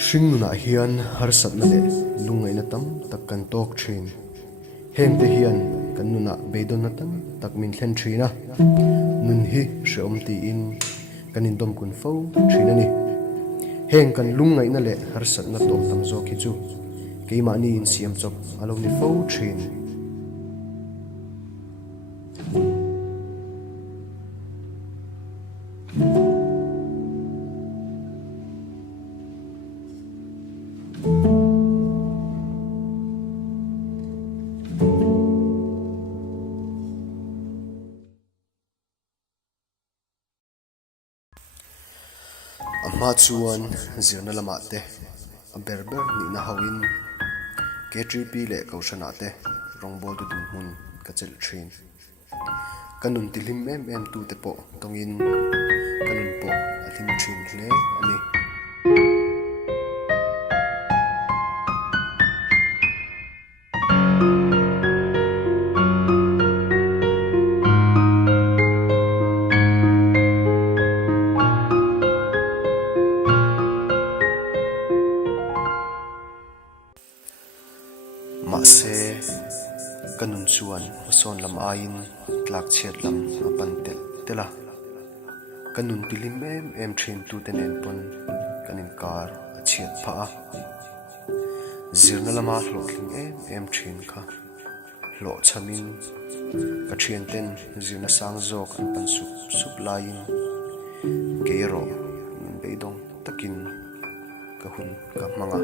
Shing na hian har sat na le lungai na tam tak kan tok thin heng te hian kan nuna beidon na tam tak min thlen thina nun hi shom ti in kanin dom kun fo thina ni heng kan lungai na le har sat na tok tam zo ki chu keima ni in siam chop alo ni fo thin Amma chuan zirna lama te a berber ni na hawin KTP le kaushana te rongbol tu dum hun ka chel thin kanun tilim em tu te po tongin kanun po alim thin hle ani se kanun chuan son lam ain tlak chet lam apan tela kanun tilim em thin tu te nen pon kanin kar a chet pha a zirna lama hlo thling em thin kha hlo chamin ka thian ten zirna sang zok an pan sup lain keiro beidong takin ka hun ka manga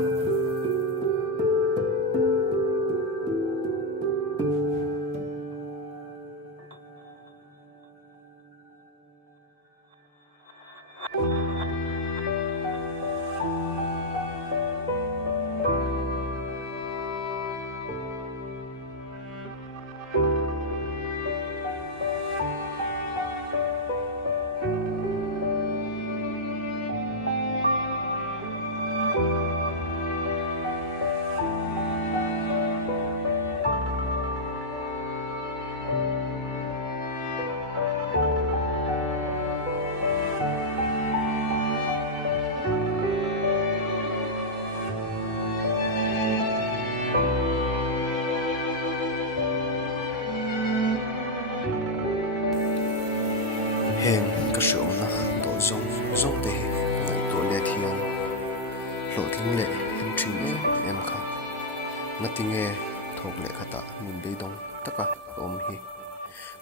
heng ka shom na to zong te ngai to le thian hlo tling le em thin em kha natinge thok le khata min beidong taka om hi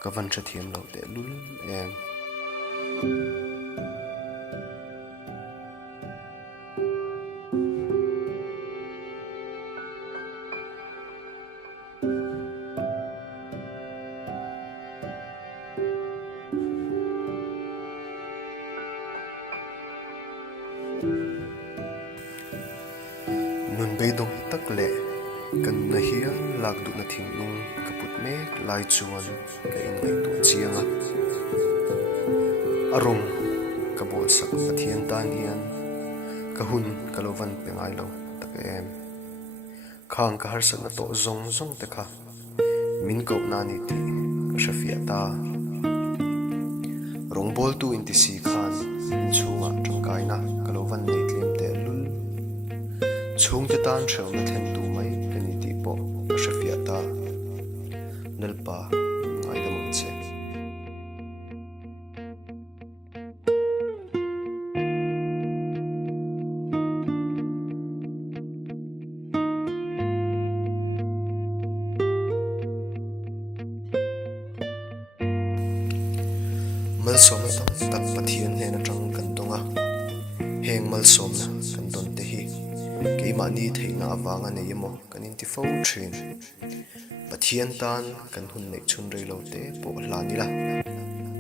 ka van tha thiam lo te lul em nun beidong tak le kan na hiya lak du na thing lung kaput me lai chuan ka in ngai tu chianga arong ka bol sak pathian tan hian ka hun kalovan pengai lo tak em khang ka har sak na to zong te kha min ko na ni ti ka shafia ta rong bol tu in ti si khan chunga tangkai na kalovan nei tlem te lul chung te tan theu na thlen tu mai kani ti po ka shafia ta nalpa ngai da mun che mal som tam tak pathian ne na tang kan donga heng mal som na kan don te hi keima ni theina awanga nei emo kanin ti fo thin pathian tan kan hun nei chun rei lo te po la ni la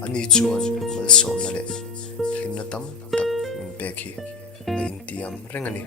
ani chuan mal som na le thlim na tam tak min pek hi a in tiam rengani